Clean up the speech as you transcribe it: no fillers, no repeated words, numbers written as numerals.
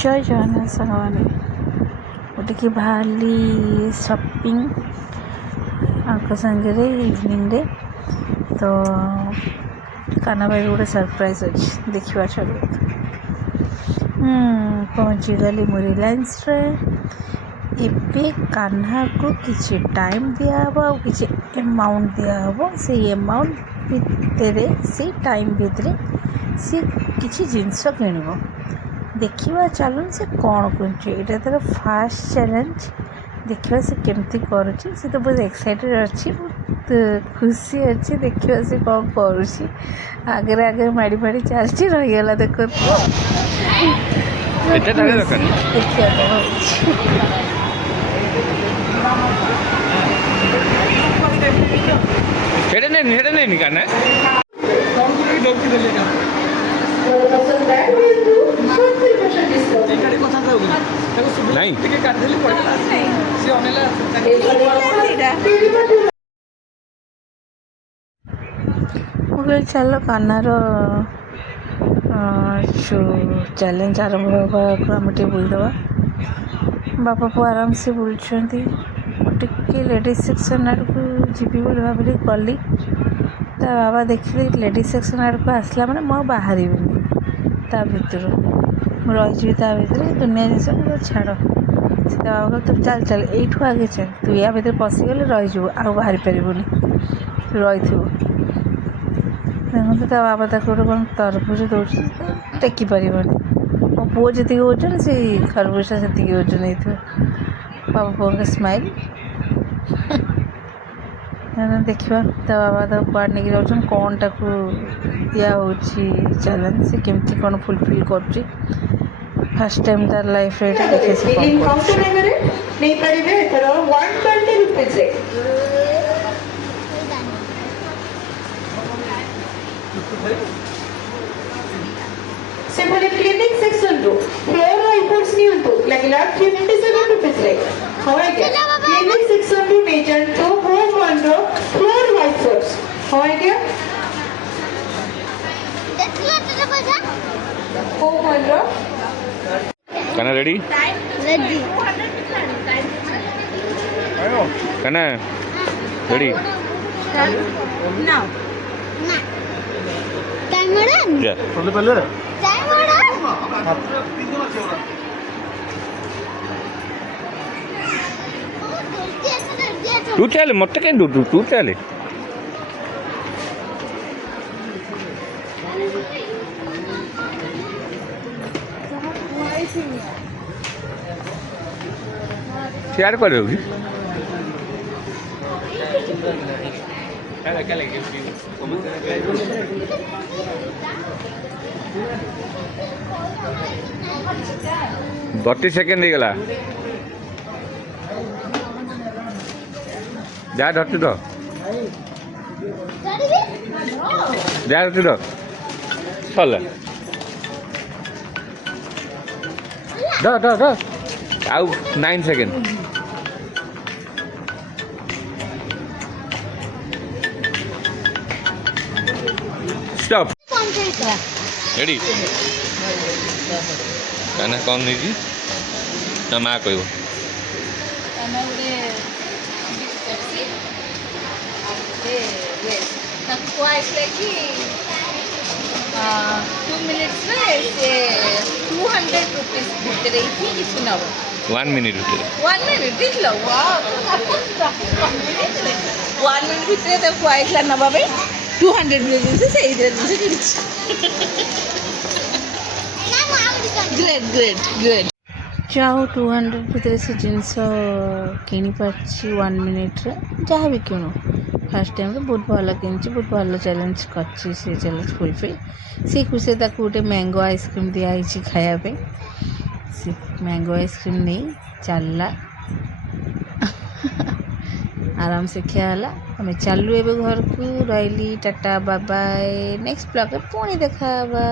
ଜୟ ଜଗନ୍ନାଥ ସାଙ୍ଗମାନେ, ଗୋଟିକି ବାହାରିଲି ସପିଂ ଆଙ୍କ ସାଙ୍ଗରେ ଇଭିନିଂରେ। ତ କାହ୍ନା ଭାଇର ଗୋଟେ ସରପ୍ରାଇଜ୍ ଅଛି, ଦେଖିବା ଚାଲୁ। ପହଞ୍ଚିଗଲି ମୁଁ ରିଲାଏନ୍ସରେ। ଏବେ କାହ୍ନାକୁ କିଛି ଟାଇମ୍ ଦିଆହେବ ଆଉ କିଛି ଏମାଉଣ୍ଟ ଦିଆହେବ। ସେଇ ଏମାଉଣ୍ଟ ଭିତରେ, ସେଇ ଟାଇମ୍ ଭିତରେ ସେ କିଛି ଜିନିଷ କିଣିବ। ଦେଖିବା ଚାଲୁନ ସେ କ'ଣ କରୁଛି। ଏଇଟା ତା'ର ଫାର୍ଷ୍ଟ ଚ୍ୟାଲେଞ୍ଜ। ଦେଖିବା ସେ କେମିତି କରୁଛି। ସେ ତ ବହୁତ ଏକ୍ସାଇଟେଡ଼ ଅଛି, ବହୁତ ଖୁସି ଅଛି। ଦେଖିବା ସେ କ'ଣ କରୁଛି। ଆଗରେ ମାଡ଼ି ମାଡ଼ି ଚାଲିଛି, ରହିଗଲା ଦେଖନ୍ତୁ। ଦେଖିବା କ'ଣ ହେଉଛି। হেঁটে নেয়নি কানে নাই ମୁଁ କହିଲି ଚାଲ କାହ୍ନାର ଚ୍ୟାଲେଞ୍ଜ ଆରମ୍ଭ ହେବାକୁ ଆମେ ଟିକେ ବୁଲିଦେବା। ବାପା ପୁଅ ଆରାମସେ ବୁଲୁଛନ୍ତି। ମୁଁ ଟିକେ ଲେଡ଼ିଜ୍ ସେକ୍ସନ୍ ଆଡ଼କୁ ଯିବି ବୋଲି ଭାବିଲି, ଗଲି। ତା ବାବା ଦେଖିଲି ଲେଡ଼ିଜ୍ ସେକ୍ସନ୍ ଆଡ଼କୁ ଆସିଲା ମାନେ ମୁଁ ଆଉ ବାହାରିବିନି ତା ଭିତରୁ, ମୁଁ ରହିଯିବି ତା ଭିତରେ। ଦୁନିଆ ଜିନିଷ ମୁଁ ଛାଡ଼। ସେ ତା ବାବା ତୁ ଚାଲ ଏଇଠୁ ଆଗେ ଚାଲ, ତୁ ୟା ଭିତରେ ପଶିଗଲେ ରହିଯିବୁ, ଆଉ ବାହାରି ପାରିବୁନି, ରହିଥିବୁ। ଦେଖନ୍ତୁ ତା ବାବା ତାକୁ ଗୋଟେ କ'ଣ ତରଭୁଜ ଦେଉଛି, ଟେକି ପାରିବନି। ମୋ ପୁଅ ଯେତିକି ଓଜନ ସେଇ ଖରଭୁଜ ସେତିକି ଓଜନ ହେଇଥିବ। ବାବା ପୁଅଙ୍କ ସ୍ମାଇଲ୍। ଦେଖିବା ତା ବାବା ତାକୁ କୁଆଡ଼େ ନେଇକି ଯାଉଛନ୍ତି, କ'ଣ ତାକୁ ଦିଆହେଉଛି ଚ୍ୟାଲେଞ୍ଜ, ସେ କେମିତି କ'ଣ ଫୁଲଫିଲ୍ କରୁଛି। ଫାର୍ଷ୍ଟ ଟାଇମ୍ ତାର ଲାଇଫ୍ରେ ଏଇଟା ଦେଖେ ସେ କ'ଣ କରୁଛି। ସେଭଳି କ୍ଲିନିକ୍ ସେକ୍ସନରୁ ଫ୍ଲୋର ରିପୋର୍ଟସ୍ ନିଅନ୍ତୁ, ଲାଗିଲା 57 ରୁପିଜ୍ରେ। ହଁ ଆଜ୍ଞା, କ୍ଲିନିକ୍ ସେକ୍ସନରୁ ନେଇଯାଆନ୍ତୁ ହୋମ୍ ୱାନ୍ର ଫ୍ଲୋର ୱାଇପର୍ସ। ହଁ ଆଜ୍ଞା, ହୋମ୍ ୱାନ୍ର কানা রেডি কানা রেডি तू चल मत कहीं तू चल शेयर कर दोगी बत्तीस सेकेंड गला जा धरती तो जा धरती तो चल आउ 9 सेकेंड स्टॉप रेडी काना कौन नहीं ना माँ कह କୁହାଯାଇଥିଲା କି 2 ମିନିଟ୍ସରେ ସେ 200 ରୁପିଜ୍ ଭିତରେ ହିଁ କିଛି ନେବ। 1 मिनट ଭିତରେ 1 ମିନିଟ୍ ଦେଖିଲ, 1 ମିନିଟ୍ ଭିତରେ ତାକୁ କୁହାଯାଇଥିଲା ନେବା ପାଇଁ 200 ଜିନିଷ, ସେଇଥିରେ ଜିନିଷ କିଣିଛି। ଗ୍ରେଟ୍ ଯାହା ହଉ 200 ଭିତରେ ସେ ଜିନିଷ କିଣିପାରିଛି 1 ମିନିଟ୍ରେ। ଯାହା ବି କିଣୁ ଫାର୍ଷ୍ଟ ଟାଇମ୍ରେ ବହୁତ ଭଲ କିଣିଛି, ବହୁତ ଭଲ ଚ୍ୟାଲେଞ୍ଜ କରିଛି। ସେ ଚ୍ୟାଲେଞ୍ଜ ଫୁଲଫିଲ୍। ସେ ଖୁସିରେ ତାକୁ ଗୋଟେ ମ୍ୟାଙ୍ଗୋ ଆଇସ୍କ୍ରିମ୍ ଦିଆହେଇଛି ଖାଇବା ପାଇଁ। ସେ ମ୍ୟାଙ୍ଗୋ ଆଇସ୍କ୍ରିମ୍ ନେଇ ଚାଲିଲା। ଆରାମସେ ଖିଆ ହେଲା। ଆମେ ଚାଲୁ ଏବେ ଘରକୁ। ରହିଲି, ଟାଟା ବାଏ ବାଏ। ନେକ୍ସଟ ବ୍ଲଗ୍ରେ ପୁଣି ଦେଖା ହେବା।